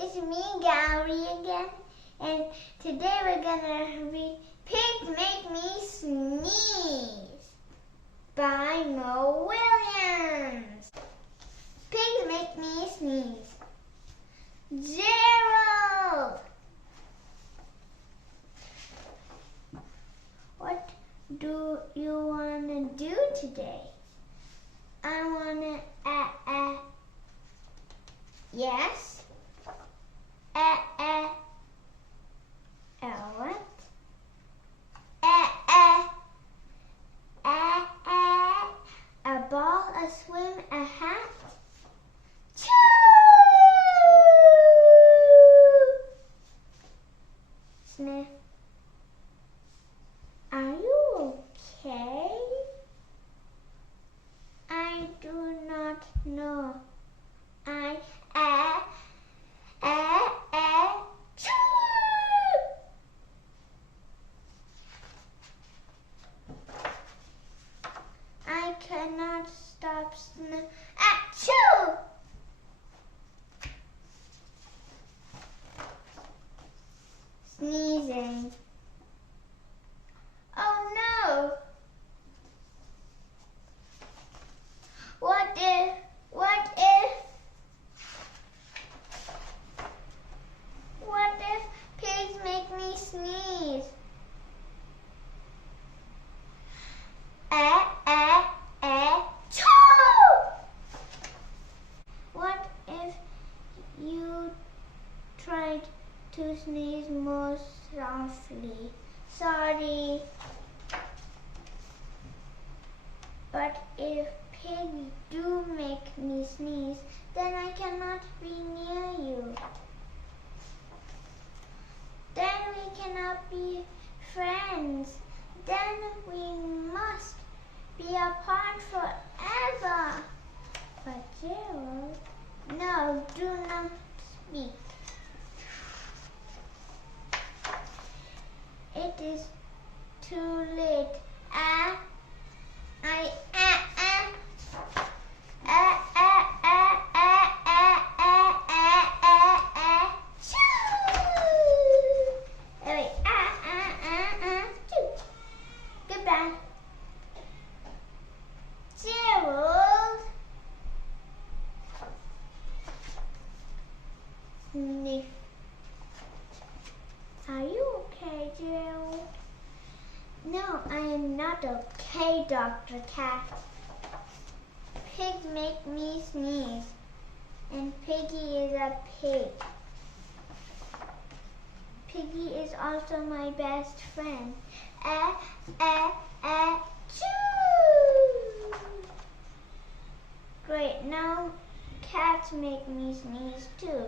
It's me, Gary, again, and today we're gonna read Pigs Make Me Sneeze by Willems. Pigs make me sneeze. Gerald! What do you want to do today? I want to, yes? What? A ball, a swim, a hat? Choo! Sniff. Are you okay? I do not know. Choo! I cannot stop Achoo! Sneezing. Oh no! What if pigs make me sneeze? What if you tried to sneeze more softly? Sorry. But if pigs do make me sneeze, then I cannot be near you. Then we cannot be friends. Then we must be apart forever. But Gerald, no, do not speak. It is too late. Goodbye. Gerald. Sniff. Are you okay, Gerald? No, I am not okay, Dr. Cat. Pigs make me sneeze, and Piggie is a pig. Piggie is also my best friend. Choo! Great, now cats make me sneeze too,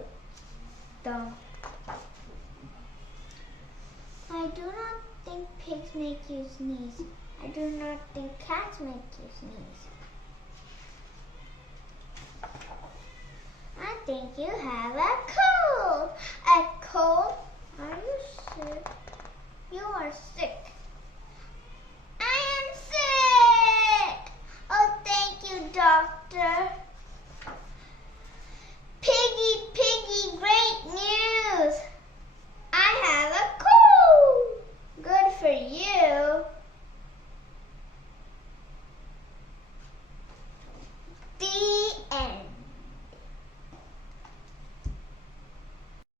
though. I do not think pigs make you sneeze. I do not think cats make you sneeze. I think you have a cold. A cold? Are you sick? You are sick.